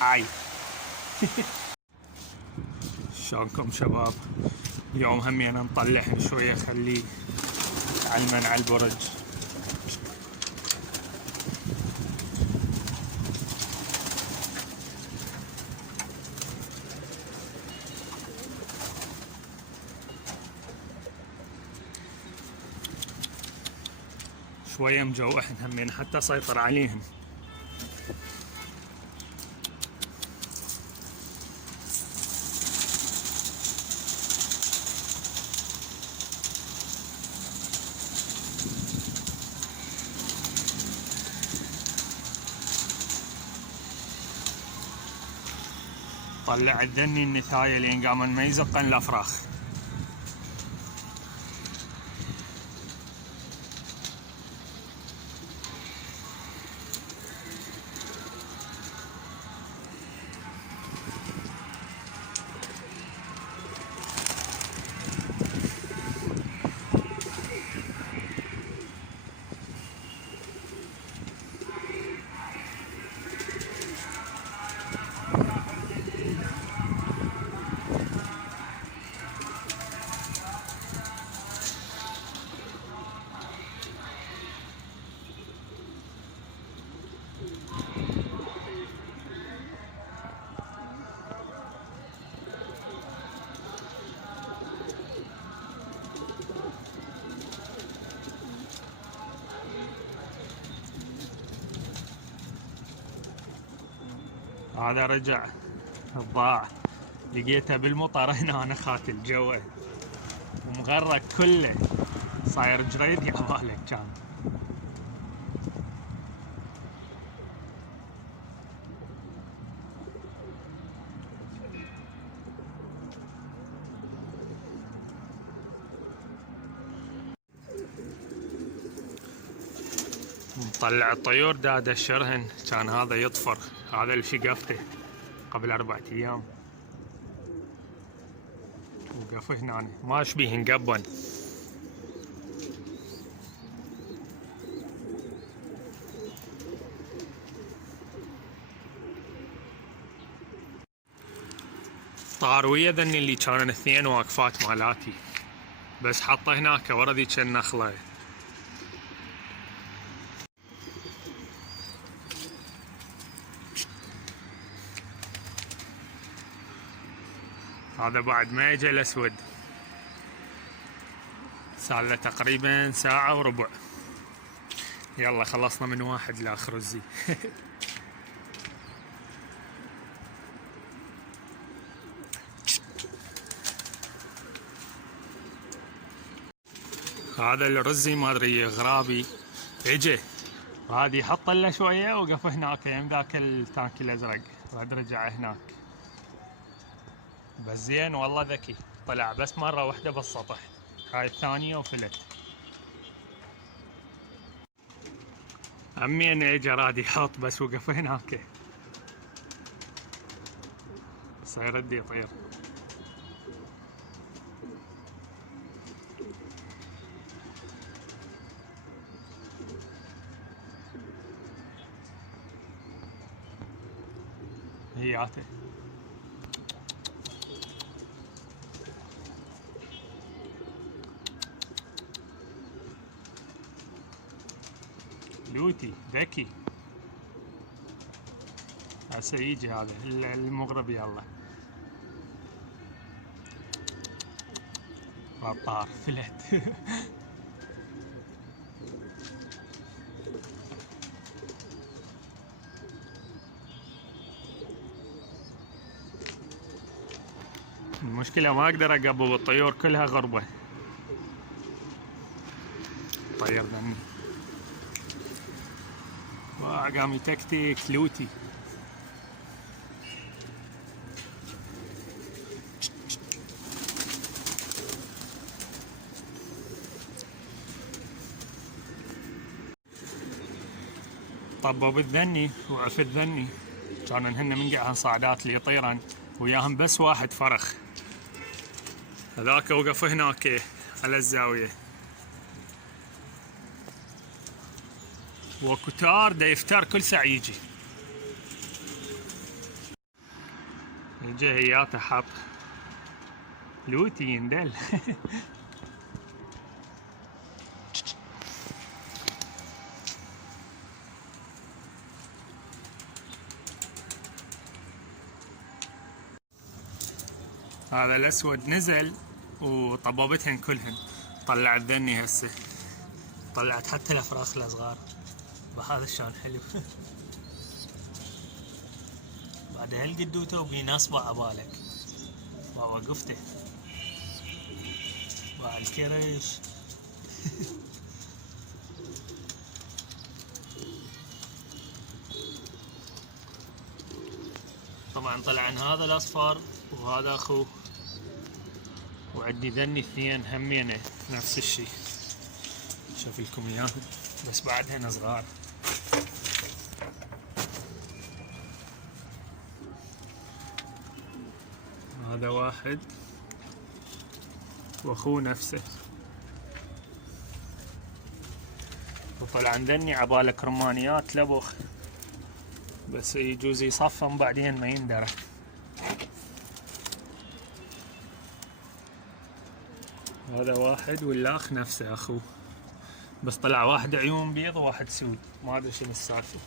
هاي. شلونكم شباب؟ اليوم همينا نطلعهن شوية خليه يتعلمن على البرج. شوية مجوعهن همين حتى سيطر عليهن. طلع الدني النثاية لين قامن ما يزقن الافراخ. هذا رجع الضاع، لقيته بالمطر هنا انا خاتل جوه ومغرق كله، صاير جريد يا بالك كان. مطلع الطيور دا ادشرهن، كان هذا يطفر، هذا اللي شقفته قبل 4 ايام، وقف هنا ما اشبيه نقبن. طار ويا ذني اللي كانن 2 واقفات مالاتي، بس حطه هناك ورا ذيك النخله. هذا بعد ما اجى الاسود، صار له تقريبا 1.25 ساعة. يلا خلصنا من واحد لاخر الزي. هذا الرزي ما ادري غرابي اجى، هذه حط له شويه وقف هناك يم ذاك التانك الازرق، بعد رجع هناك. بس زين والله ذكي، طلع بس مره واحده بالسطح، هاي الثانيه وفلت. عمي انا اجى راد يحط بس وقف هناك، سيرد يطير. هياته لوتي ذكي، هسه يجي هذا المغرب. يلا طار فلت. المشكلة ما اقدر اقبض، الطيور كلها غربة. طير ذني قام يتكتك لوتي. طبوا الذني وعف الذني، كانوا هن من قاعد صعدات لي يطيرن وياهم بس واحد فرخ، هذاك وقف هناك على الزاوية. وكتار دا يفتر كل ساعة يجي. جهياته حاط لوتي يندل. هذا الاسود نزل وطببتهن كلهن. طلعت ذني هسه، طلعت حتى الافراخ الصغار. بهذا شلون حلو. بعد هالقدوته وبيناصبه عبالك وقفته مع الكرش. طبعا طلع هذا الاصفر وهذا اخوه، وعندي ذني اثنين همينه نفس الشيء. شوف لكم اياهم بس بعدهن صغار. هذا واحد واخوه نفسه. وطلع ذني عباله كرمانيات لبخ، بس يجوز يصفن بعدين ما يندرى. هذا واحد والاخ نفسه اخوه، بس طلع واحد عيون بيض وواحد سود، ما ادري شنو السالفه.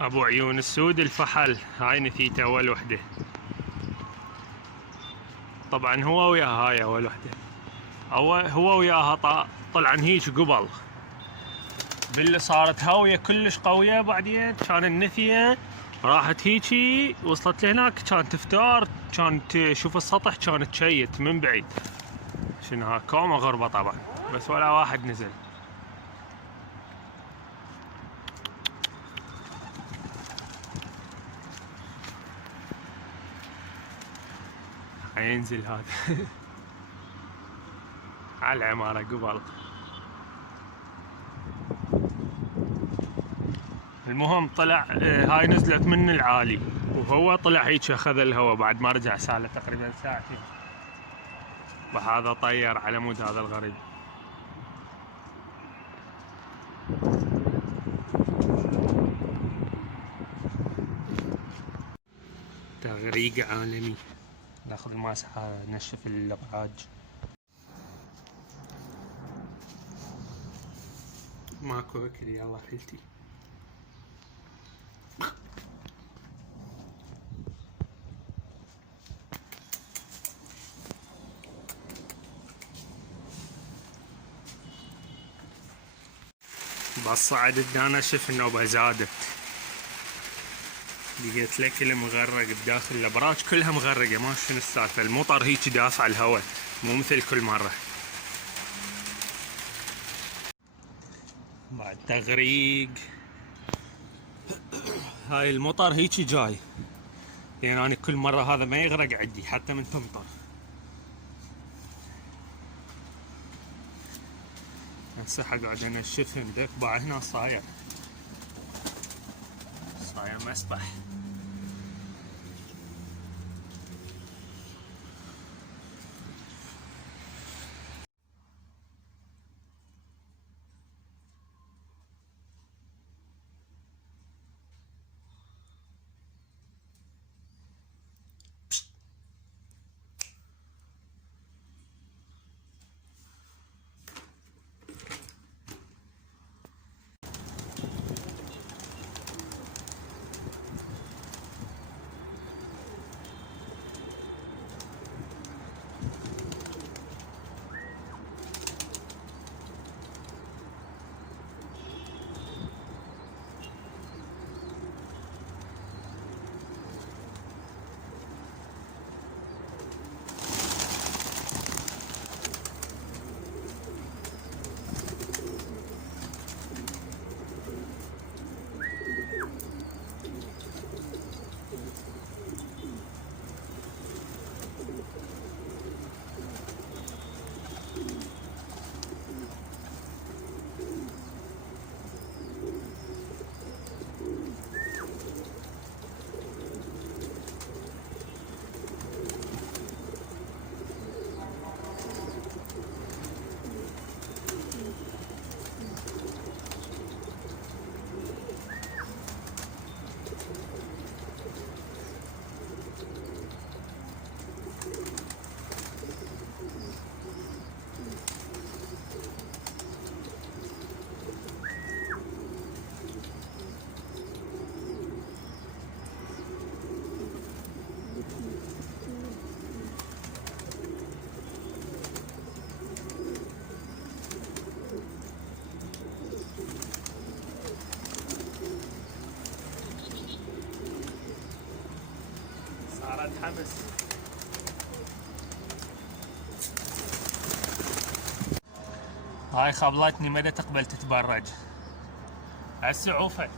ابو عيون السود الفحل، هاي نثيته اول وحده. طبعا هو وياها هاي اول وحده، هو وياها طلعن هيك قبل، باللي صارت هاويه كلش قويه. بعدين كان النثيه راحت هيجي وصلت لهناك، كانت تفتار، كانت تشوف السطح كانت تشيت من بعيد. شنو ها كومه غربه طبعا، بس ولا واحد نزل. حينزل هذا على العمارة قبل. المهم طلع هاي نزلت من العالي، وهو طلع هيك اخذ الهواء بعد ما رجع ساله تقريبا ساعتين. وهذا طير على مود هذا الغريب. تغريق عالمي. ناخذ الماسحة نشف الابراج. ماكو اكل يلا خيلتي. بس صعد الدانشف النوبة زادت، لقيت الاكل مغرق بداخل الابراج كلها مغرقة، ما شنو السالفة. المطر هيك دافع الهواء مو مثل كل مرة. بعد تغريق هاي المطر هيك جاي، يعني أنا كل مرة هذا ما يغرق عندي حتى من تمطر. هسه حقعد انشفهم. دكبع هنا صاير مسبح. صارت حبس. هاي خبلتني مدى تقبل تتبرج. هسه عوفه